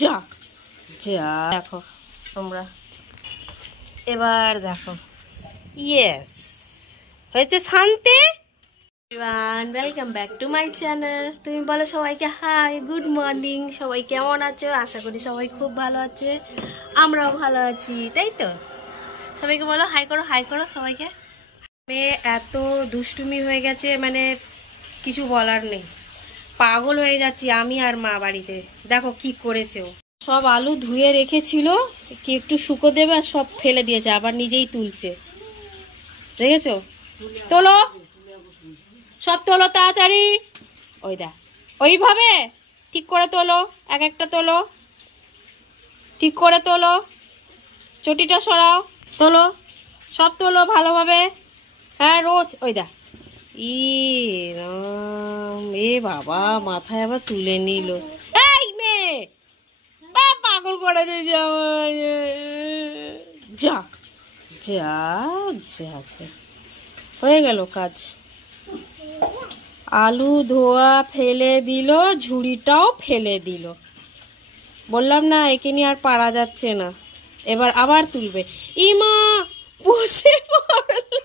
যা যা দেখো তোমরা এবার দেখো ইয়েস হয়েছে শান্তি। Welcome back to my channel. তুমি বলো সবাইকে হাই, গুড মর্নিং। সবাই কেমন আছো? আশা করি সবাই খুব ভালো আছে, আমরাও ভালো আছি, তাই তো? সবাইকে বলো হাই করো, হাই করো সবাইকে। মেয়ে এত দুষ্টুমি হয়ে গেছে, মানে কিছু বলার নেই, পাগল হয়ে যাচ্ছি আমি আর মা বাড়িতে। দেখো কি করেছে ও, সব আলু ধুয়ে রেখেছিল কি একটু শুকো দেবে আর সব ফেলে দিয়েছে, আবার নিজেই তুলছে, দেখেছো? তোলো, সব তোলো তাড়াতাড়ি। ওই দা ওইভাবে ঠিক করে তোলো, এক একটা তোলো, ঠিক করে তোলো, চটিটা সরাও, তোলো, সব তোলো ভালোভাবে। হ্যাঁ রোজ ওই দা এ বাবা মাথায় আবার তুলে নিল। এই মেয়ে পাগল করে দিয়েছে আমার। যা যা যা হয়ে গেল কাজ। আলু ধোয়া ফেলে দিল, ঝুড়িটাও ফেলে দিল। বললাম না একে নিয়ে আর পারা যাচ্ছে না, এবার আবার তুলবে। ইমা বসে পড়লো,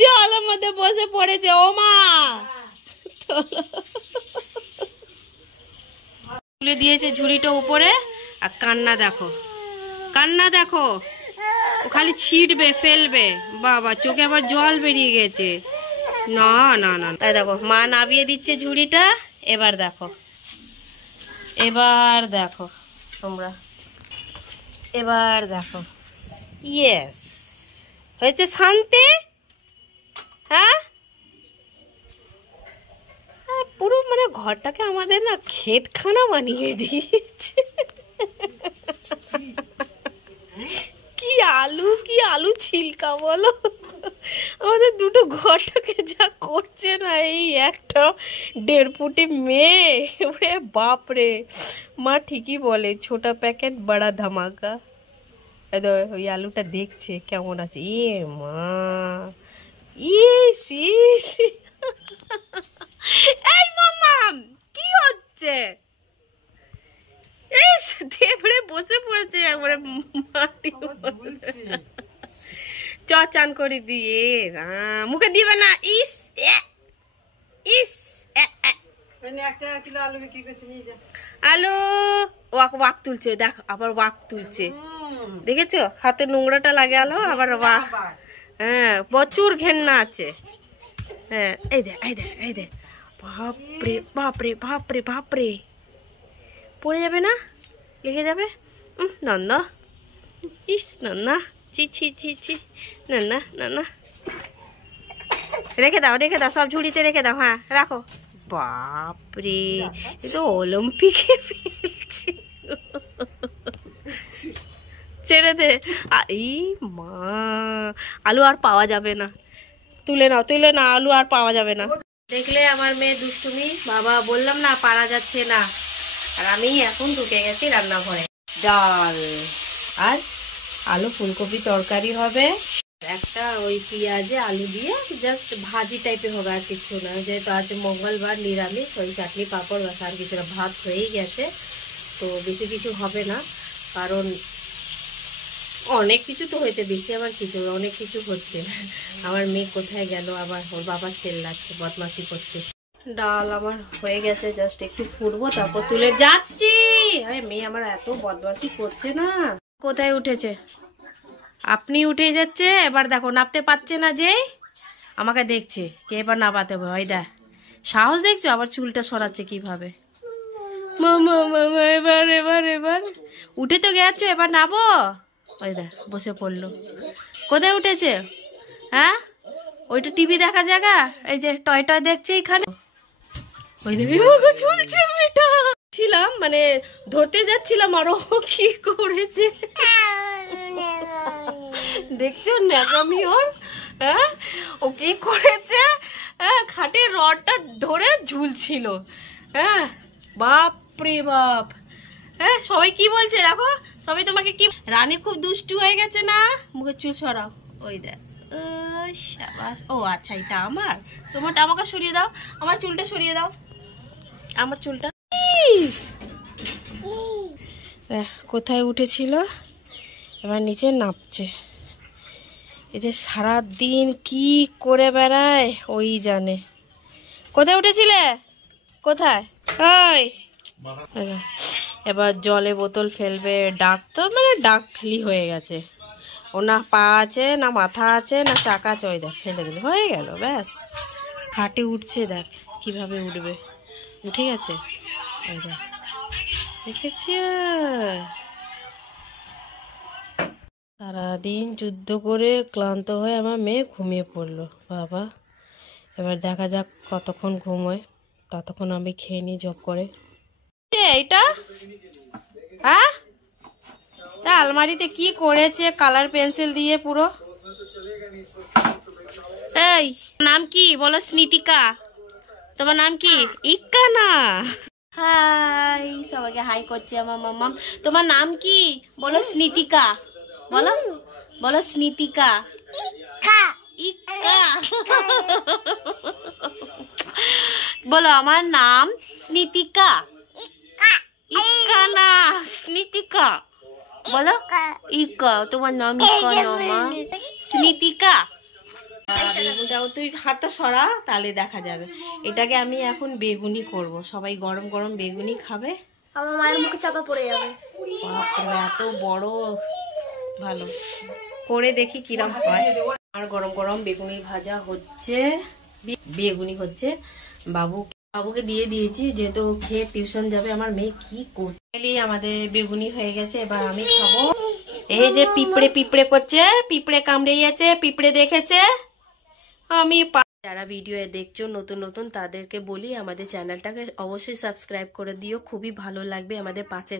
জলের মধ্যে বসে পড়েছে। ও মা তুলে দিয়েছে ঝুড়িটা উপরে, আর কান্না দেখো, কান্না দেখো, ও খালি ছিটবে ফেলবে। বাবা চোখে আবার জল বেরিয়ে গেছে। না না না, তাই দেখো মা নামিয়ে দিচ্ছে ঝুড়িটা। এবার দেখো, এবার দেখো তোমরা, এবার দেখো ইয়েস হয়েছে শান্তি। হ্যাঁ পুরো মানে ঘরটাকে আমাদের না ক্ষেতখানা বানিয়ে দিয়েছে। কি আলু ছিলকা বলো, আমাদের দুটো ঘরটাকে যা করছে না। এই একটা 1.5 ফুটি মেয়ে, ওরে বাপরে। মা ঠিকই বলে ছোটা প্যাকেট বড়া ধামাকা। ওই আলুটা দেখছে কেমন আছে। এ মা ইস ইস, এই মাম্মাম কি হচ্ছে? দেবরে বসে পড়েছে একবারে মাটি। চ চান করে দিয়ে মুখে দিবে না। ইস ইস আলু ওয়াক ওয়াক তুলছে, দেখ আবার ওয়াক তুলছে, দেখেছো? হাতে নোংরাটা লাগে আলো আবার ওয়াক। হ্যাঁ প্রচুর ঘেন্না আছে। হ্যাঁ এই দেখ এই দেখ এই দেখ, বাপরে বাপরে বাপরে বাপরে, পড়ে যাবে না, লেগে যাবে। নন্না ইস নন্না, ছি ছি ছি ছি, নন্না নন্না, রেখে দাও রেখে দাও, সব ঝুড়িতে রেখে দাও। হ্যাঁ রাখো। বাপরে এ তো অলিম্পিকে ফেলছি। ছেড়ে দে। এই মা আলু আর পাওয়া যাবে না, তুলে নাও তুলে না, আলু আর পাওয়া যাবে না। দেখলে আমার মেয়ে দুষ্টুমি, বাবা বললাম না পারা যাচ্ছে না। আর আমি এখন ঢুকে গেছি রান্নাঘরে। ডাল আর আলু ফুলকপি তরকারি হবে, একটা ওই পেঁয়াজে আলু দিয়ে জাস্ট ভাজি টাইপের হবে, আর কিছু না। যেহেতু আজ মঙ্গলবার নিরামিষ, ওই চাটনি পাঁপড় বাস আর কিছু না। ভাত হয়েই গেছে, তো বেশি কিছু হবে না, কারণ অনেক কিছু তো হয়েছে, বেশি আবার কিছু অনেক কিছু হচ্ছে। আমার মেয়ে কোথায় গেল আবার, ওর বাবা চেল্লাচ্ছে, বদমাশি করছে। ডাল আমার হয়ে গেছে, জাস্ট একটু ফুটবো তারপর তুলে যাচ্ছি। আরে মেয়ে আমার এত বদমাশি করছে না। কোথায় উঠেছে? আপনি উঠে যাচ্ছে। এবার দেখো নাপতে পারছে না, যে আমাকে দেখছে কে এবার নাপাতে হবে। হয় দেখ সাহস, দেখছো? আবার চুলটা সরাচ্ছে কিভাবে। মামা মামা এবার এবার এবার উঠে তো গেছো, এবার নাবো। ওই দেখ বসে পড়লো। কোথায় উঠেছে? হ্যাঁ ওইটা টিভি দেখা জায়গা, এই যে টয় টয় দেখছে এখানে। ওই দেখ ঝুলছে মেয়েটা। ছিলাম মানে ধরতে যাচ্ছিলাম, আরো কি করেছে দেখছো ন্যাকামি ওর। হ্যাঁ ও কি করেছে, হ্যাঁ খাটের রডটা ধরে ঝুলছিল। হ্যাঁ বাপরে বাপ। হ্যাঁ সবাই কি বলছে দেখো, সবাই তোমাকে কি, রানী খুব দুষ্টু হয়ে গেছে না। মুখের চুল সরাও। ওই দেখ শাবাশ। ও আচ্ছা, এটা আমার, তোমারটা আমাকে সরিয়ে দাও, আমার চুলটা সরিয়ে দাও, আমার চুলটা। কোথায় উঠেছিল, এবার নিচে নামছে। এই যে সারাদিন কি করে বেড়ায় ওই জানে। কোথায় উঠেছিলে, কোথায়? ওই এবার জলে বোতল ফেলবে, ডাক তো মানে ডাকলি হয়ে গেছে। ও না পা আছে, না মাথা আছে, না চাকা আছে। ওই দেখ ফেলে দিল, হয়ে গেল, ব্যাস। খাটে উঠছে, দেখ কিভাবে উঠবে, উঠে গেছে। ওই দেখ, দেখেছ? সারাদিন যুদ্ধ করে ক্লান্ত হয়ে আমার মেয়ে ঘুমিয়ে পড়লো বাবা। এবার দেখা যাক কতক্ষণ ঘুমোয়, ততক্ষণ আমি খেয়ে নিই জব করে। এইটা হ্যাঁ, আলমারিতে কি করেছে কালার পেন্সিল দিয়ে পুরো। এই নাম কি বলো? স্মৃতিকা। তোমার নাম কি? ইক্কা না। হাই, সবাইকে হাই করছে আমার মাম্মাম। তোমার নাম কি বলো? স্মৃতিকা। বলো, বলো স্মৃতিকা। ইক্কা। বলো আমার নাম স্মৃতিকা। ইক্কা না, স্মৃতিকা। বলো ইক্কা। তোমার নাম ইক্কা না মা, স্মৃতিকা। বেগুনটাও তুই হাতটা সরা, তাহলে দেখা যাবে। এটাকে আমি এখন বেগুনি করব, সবাই গরম গরম বেগুনি খাবে। আমার মায়ের মুখে চাপা পড়ে যাবে। এত বড়, ভালো করে দেখি কিরম হয়। আর গরম গরম বেগুনি ভাজা হচ্ছে, বেগুনি হচ্ছে। বাবুকে দিয়ে দিয়েছি, যেহেতু খেয়ে টিউশন যাবে। আমার মেয়ে কি করছে, আমাদের বেগুনি হয়ে গেছে, এবার আমি খাবো। এই যে পিঁপড়ে পিঁপড়ে করছে, পিঁপড়ে কামড়ে গেছে, পিঁপড়ে দেখেছে। আমি যারা ভিডিও দেখছো নতুন নতুন, তাদেরকে বলি আমাদের চ্যানেলটাকে অবশ্যই সাবস্ক্রাইব করে দিও, খুবই ভালো লাগবে আমাদের পাশে